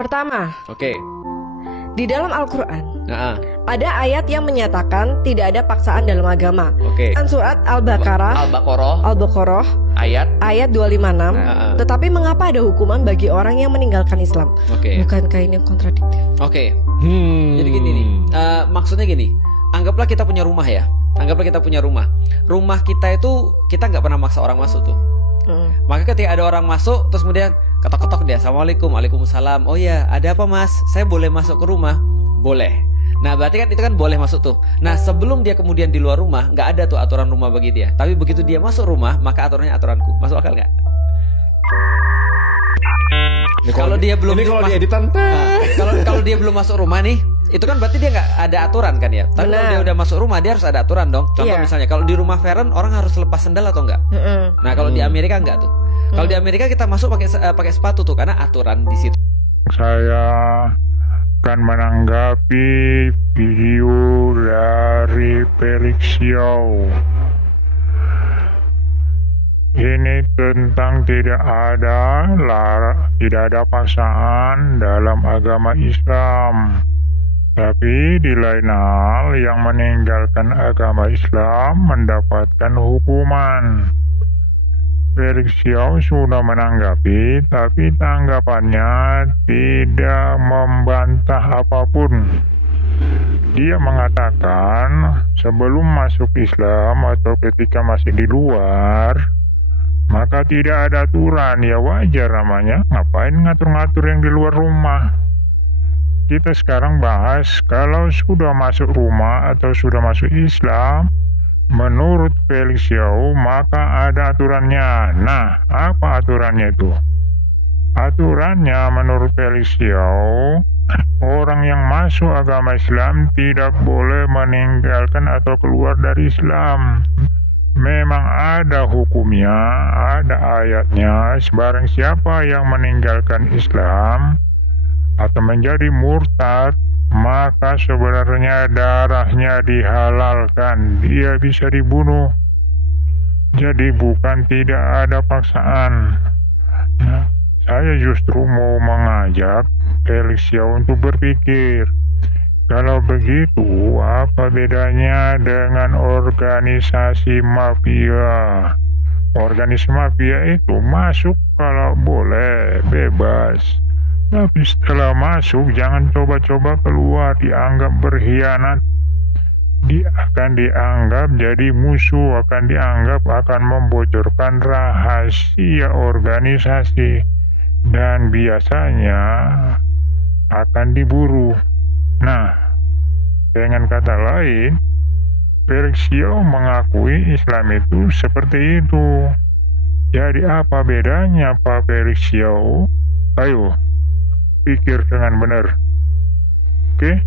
Pertama, Oke. di dalam Al-Quran Nah, ada ayat yang menyatakan tidak ada paksaan dalam agama. oke. Kan surat Al-Baqarah Al-Baqarah ayat ayat 256. Nah. Tetapi mengapa ada hukuman bagi orang yang meninggalkan Islam? Oke. Bukankah ini yang kontradiktif? Oke. Jadi gini nih. Maksudnya gini. Anggaplah kita punya rumah ya. Anggaplah kita punya rumah. Rumah kita itu kita nggak pernah maksa orang masuk tuh. Maka ketika ada orang masuk terus kemudian ketok-ketok dia, Assalamualaikum, Waalaikumsalam. Oh ya, ada apa mas? Saya boleh masuk ke rumah? Boleh. Nah berarti kan itu kan boleh masuk tuh. Nah sebelum dia kemudian di luar rumah nggak ada tuh aturan rumah bagi dia. Tapi begitu dia masuk rumah maka aturannya aturanku. Masuk akal nggak? Kalau dia belum ini kalau mas- di editan kalau dia belum masuk rumah nih, itu kan berarti dia nggak ada aturan kan ya. Tapi kalau Benar. dia udah masuk rumah dia harus ada aturan dong. Contoh Iya. misalnya kalau di rumah Feren orang harus lepas sendal atau enggak? Nah kalau di Amerika enggak tuh. Kalau di Amerika kita masuk pakai sepatu tuh karena aturan di situ. Saya akan menanggapi video dari Felix Xiao. Ini tentang tidak ada paksaan dalam agama Islam. Tapi di lain hal yang meninggalkan agama Islam mendapatkan hukuman. Felix Xiao sudah menanggapi, tapi tanggapannya tidak membantah apapun. Dia mengatakan sebelum masuk Islam atau ketika masih di luar, maka tidak ada aturan, ya wajar namanya. Ngapain ngatur-ngatur yang di luar rumah? Kita sekarang bahas kalau sudah masuk rumah atau sudah masuk Islam, menurut Felix Xiao maka ada aturannya. Nah, apa aturannya itu? Aturannya menurut Felix Xiao, orang yang masuk agama Islam tidak boleh meninggalkan atau keluar dari Islam. Memang ada hukumnya, ada ayatnya. Sebarang siapa yang meninggalkan Islam atau menjadi murtad, maka sebenarnya darahnya dihalalkan, dia bisa dibunuh. Jadi bukan tidak ada paksaan. Nah, saya justru mau mengajak Felix Xiao untuk berpikir, kalau begitu apa bedanya dengan organisasi mafia? Organisasi mafia itu masuk kalau boleh, bebas. Tapi setelah masuk jangan coba-coba keluar, dianggap berkhianat. Akan dianggap jadi musuh, akan dianggap akan membocorkan rahasia organisasi. Dan biasanya akan diburu. Nah, dengan kata lain, Felix Xiao mengakui Islam itu seperti itu. Jadi apa bedanya Pak Felix Xiao? Ayo, pikir dengan benar. Oke?